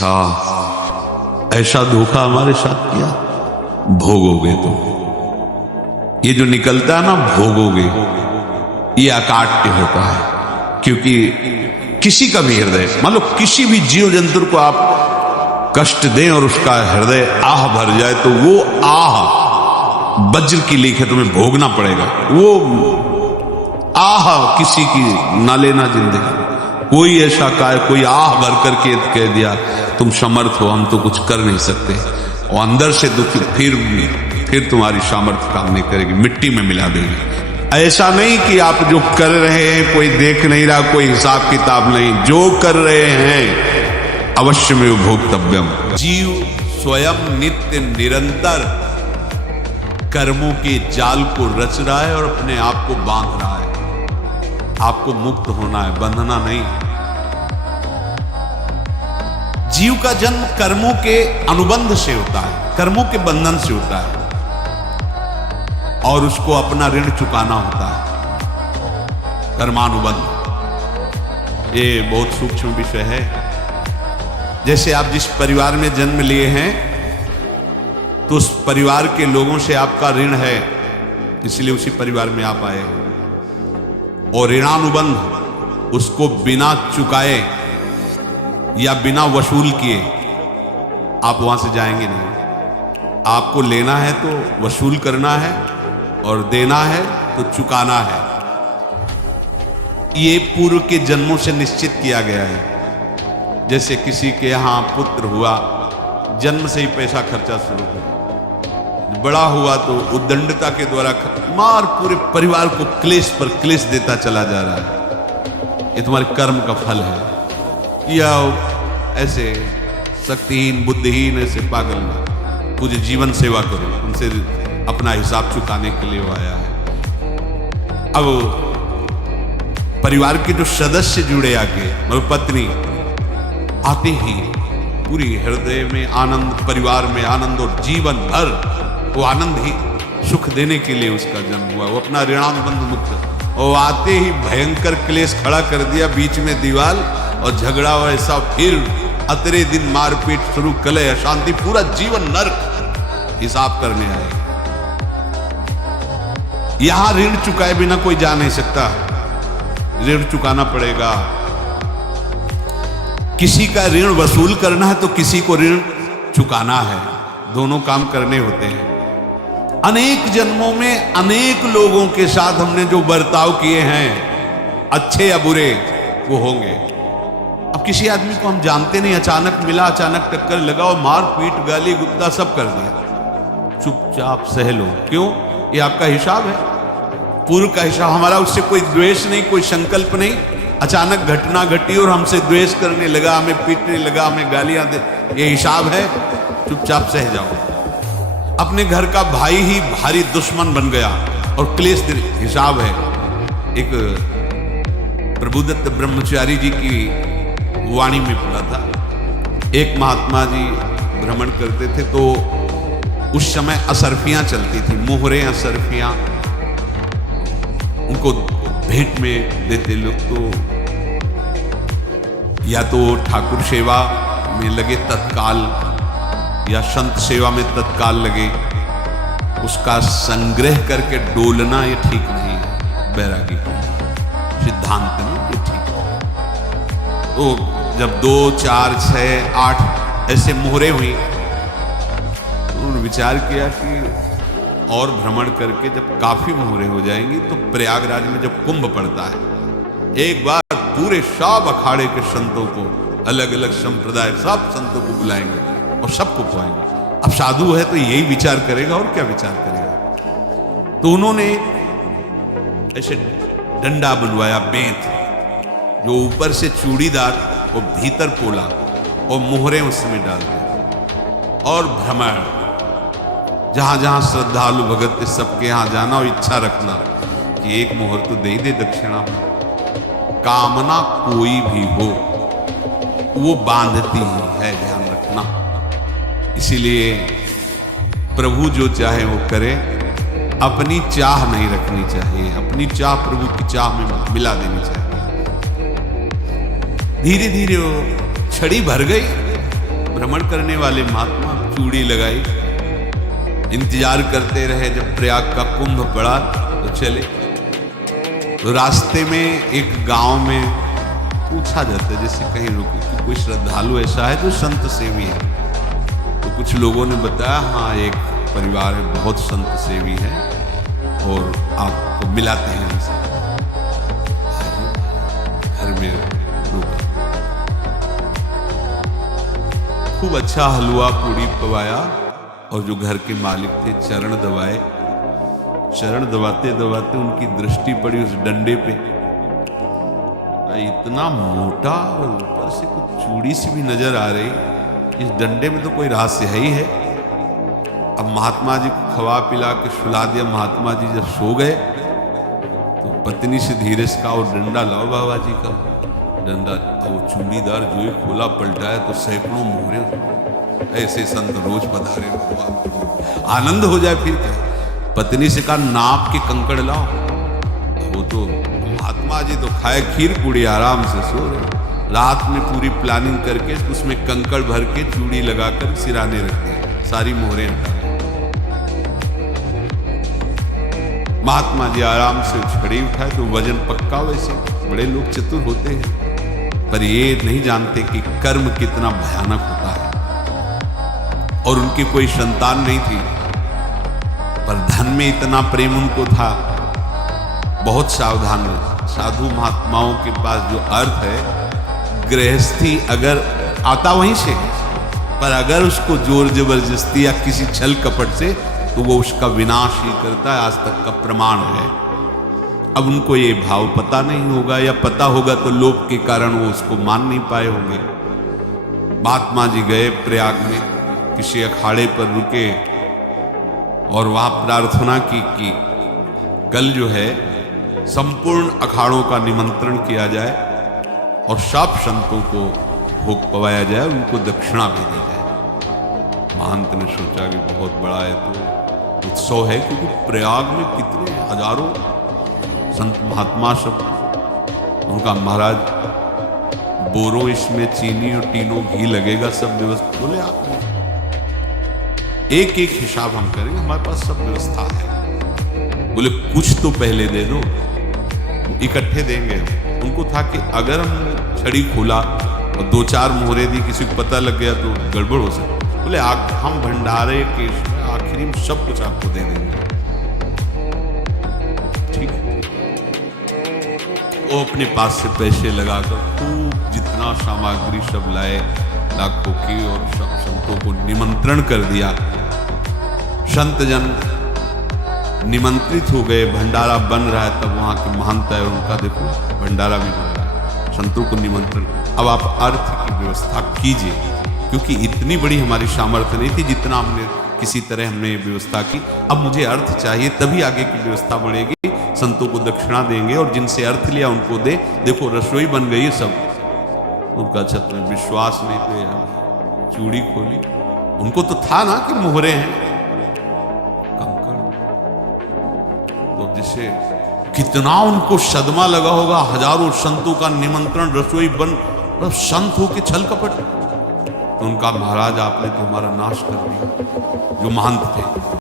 अच्छा, ऐसा धोखा हमारे साथ किया, भोगोगे तो। ये जो निकलता है ना भोगोगे, ये अकाट्य होता है। क्योंकि किसी का भी हृदय, मान लो किसी भी जीव जंतु को आप कष्ट दें और उसका हृदय आह भर जाए, तो वो आह वज्र की लेख है, तुम्हें भोगना पड़ेगा। वो आह किसी की ना लेना जिंदगी। कोई ऐसा कोई आह भर करके कह दिया तुम समर्थ हो, हम तो कुछ कर नहीं सकते, और अंदर से दुखी, फिर तुम्हारी सामर्थ्य काम नहीं करेगी, मिट्टी में मिला देगी। ऐसा नहीं कि आप जो कर रहे हैं कोई देख नहीं रहा, कोई हिसाब किताब नहीं, जो कर रहे हैं अवश्य में भोक्तव्यम। जीव स्वयं नित्य निरंतर कर्मों के जाल को रच रहा है और अपने आप को बांध रहा है। आपको मुक्त होना है, बंधना नहीं। जीव का जन्म कर्मों के अनुबंध से होता है, कर्मों के बंधन से होता है, और उसको अपना ऋण चुकाना होता है, कर्मानुबंध। ये बहुत सूक्ष्म विषय है। जैसे आप जिस परिवार में जन्म लिए हैं, तो उस परिवार के लोगों से आपका ऋण है, इसलिए उसी परिवार में आप आए हैं। और ऋणानुबंध, उसको बिना चुकाए या बिना वसूल किए आप वहां से जाएंगे नहीं। आपको लेना है तो वसूल करना है, और देना है तो चुकाना है। ये पूर्व के जन्मों से निश्चित किया गया है। जैसे किसी के यहां पुत्र हुआ, जन्म से ही पैसा खर्चा शुरू हुआ, बड़ा हुआ तो उद्दंडता के द्वारा मार पूरे परिवार को क्लेश पर क्लेश देता चला जा रहा है। ये तुम्हारे कर्म का फल है। या ऐसे शक्तिहीन बुद्धिहीन ऐसे पागल पूरे जीवन सेवा करो, उनसे अपना हिसाब चुकाने के लिए वो आया है। अब परिवार के जो सदस्य जुड़े आगे, मतलब पत्नी, आते ही पूरी हृदय में आनंद, परिवार में आनंद, और जीवन भर वो आनंद ही सुख देने के लिए उसका जन्म हुआ। वो अपना ऋणानुबंध मुक्त, और आते ही भयंकर क्लेश खड़ा कर दिया, बीच में दीवार और झगड़ा वैसा, फिर अतरे दिन मारपीट शुरू, कलह अशांति, पूरा जीवन नर्क हिसाब करने आए। यहां ऋण चुकाए बिना कोई जा नहीं सकता, ऋण चुकाना पड़ेगा। किसी का ऋण वसूल करना है तो किसी को ऋण चुकाना है, दोनों काम करने होते हैं। अनेक जन्मों में अनेक लोगों के साथ हमने जो बर्ताव किए हैं, अच्छे या बुरे, वो होंगे। अब किसी आदमी को हम जानते नहीं, अचानक मिला, अचानक टक्कर लगा और मार पीट गाली गुप्ता सब कर दिया, चुपचाप सह लो। क्यों? ये आपका हिसाब है, पूर्व का हिसाब। हमारा उससे कोई द्वेष नहीं, कोई संकल्प नहीं। अचानक घटना घटी और हमसे द्वेष करने लगा, हमें पीटने लगा, हमें गालियां दे, ये हिसाब है, चुपचाप सह जाओ। अपने घर का भाई ही भारी दुश्मन बन गया और क्लेश, हिसाब है। एक प्रभुदत्त ब्रह्मचारी जी की वाणी में पढ़ा था, एक महात्मा जी भ्रमण करते थे, तो उस समय असरफियां चलती थी, मोहरे असरफियां, उनको भेंट में देते लोग। तो या तो ठाकुर सेवा में लगे तत्काल, या संत सेवा में तत्काल लगे, उसका संग्रह करके डोलना ये ठीक नहीं है, बैरागी सिद्धांत में ये ठीक है। तो जब 2, 4, 6, 8 ऐसे मोहरे हुई, तो उन्होंने विचार किया कि और भ्रमण करके जब काफी मोहरे हो जाएंगी, तो प्रयागराज में जब कुंभ पड़ता है, एक बार पूरे सब अखाड़े के संतों को, अलग अलग संप्रदाय, सब संतों को बुलाएंगे और सबको खुआएंगे। अब साधु है तो यही विचार करेगा, और क्या विचार करेगा। तो उन्होंने ऐसे डंडा बनवाया, बेंत, जो ऊपर से चूड़ीदार और भीतर पोला, और मोहरे उसमें डाल दिया, और भ्रमण, जहां जहां श्रद्धालु भगत सबके यहां जाना और इच्छा रखना कि एक मोहर तो दे दे दक्षिणा में। कामना कोई भी हो वो बांधती ही है, ध्यान रखना। इसीलिए प्रभु जो चाहे वो करे, अपनी चाह नहीं रखनी चाहिए, अपनी चाह प्रभु की चाह में मिला देनी चाहिए। धीरे धीरे वो छड़ी भर गई भ्रमण करने वाले महात्मा चूड़ी लगाई, इंतजार करते रहे जब प्रयाग का कुंभ पड़ा तो चले। तो रास्ते में एक गांव में पूछा जाता है, जैसे कहीं रुको कि कोई श्रद्धालु ऐसा है जो संत सेवी है। तो कुछ लोगों ने बताया हाँ एक परिवार है बहुत संत सेवी है और आपको मिलाते हैं इनसे। घर में रुका, खूब अच्छा हलवा पूड़ी पवाया और जो घर के मालिक थे चरण दबाए। चरण दबाते दबाते उनकी दृष्टि पड़ी उस डंडे पे, इतना मोटा और ऊपर से कुछ चूड़ी सी भी नजर आ रही, इस डंडे में तो कोई रहस्य है ही है। अब महात्मा जी को खवा पिला के सुला दिया। महात्मा जी जब सो गए तो पत्नी से धीरे से कहा वो डंडा लाओ बाबा जी का डंडा। वो चूड़ीदार जो ही खोला पलटाया तो सैकड़ों मोहरे। ऐसे संत रोज पधारे हुआ, आनंद हो जाए फिर क्या। पत्नी से कहा नाप के कंकड़ लाओ। वो तो महात्मा जी तो खाए खीर पूड़ी आराम से सो रहे। रात में पूरी प्लानिंग करके उसमें कंकड़ भर के चूड़ी लगाकर सिराने रखते, सारी मोहरे हटा। महात्मा जी आराम से छड़ी उठाए तो वजन पक्का। वैसे बड़े लोग चतुर होते हैं पर ये नहीं जानते कि कर्म कितना भयानक होता है। और उनकी कोई संतान नहीं थी पर धन में इतना प्रेम उनको था। बहुत सावधान रहे। साधु महात्माओं के पास जो अर्थ है, गृहस्थी अगर आता वहीं से, पर अगर उसको जोर जबरदस्ती या किसी छल कपट से तो वो उसका विनाश ही करता है। आज तक का प्रमाण है। अब उनको ये भाव पता नहीं होगा या पता होगा तो लोभ के कारण वो उसको मान नहीं पाए होंगे। महात्मा जी गए प्रयाग में, किसी अखाड़े पर रुके और वहां प्रार्थना की कि कल जो है संपूर्ण अखाड़ों का निमंत्रण किया जाए और सब संतों को भोग पवाया जाए, उनको दक्षिणा भेजी जाए। महंत ने सोचा कि बहुत बड़ा है तो उत्सव है, क्योंकि प्रयाग में कितने हजारों संत महात्मा सब। उनका महाराज बोरो इसमें चीनी और तीनों घी लगेगा, सब व्यवस्था। बोले आप एक एक हिसाब हम करेंगे, हमारे पास सब व्यवस्था है। बोले कुछ तो पहले दे दो, इकट्ठे देंगे। उनको था कि अगर हम छड़ी खोला और दो चार मोहरे दी, किसी को पता लग गया तो गड़बड़ हो सकती। बोले हम भंडारे के आखिरी में सब कुछ आपको दे देंगे। ठीक है। वो अपने पास से पैसे लगाकर खूब जितना सामग्री सब लाए, लाखों की, और सब संतों को निमंत्रण कर दिया। संत जन निमंत्रित हो गए, भंडारा बन रहा है। तब वहां के महंत है, उनका देखो भंडारा भी बन रहा है, संतों को निमंत्रण। अब आप अर्थ की व्यवस्था कीजिए, क्योंकि इतनी बड़ी हमारी सामर्थ्य नहीं थी जितना हमने किसी तरह हमने व्यवस्था की। अब मुझे अर्थ चाहिए, तभी आगे की व्यवस्था बढ़ेगी। संतों को दक्षिणा देंगे और जिनसे अर्थ लिया उनको दे। देखो रसोई बन गई सब। उनका छत्र में विश्वास नहीं तो यार चूड़ी खोली। उनको तो था ना कि मोहरे हैं, तो जिसे कितना उनको सदमा लगा होगा। हजारों संतों का निमंत्रण, रसोई बन, संत हो के छल कपट। तो उनका महाराज आपने तो हमारा नाश कर दिया, जो महंत थे।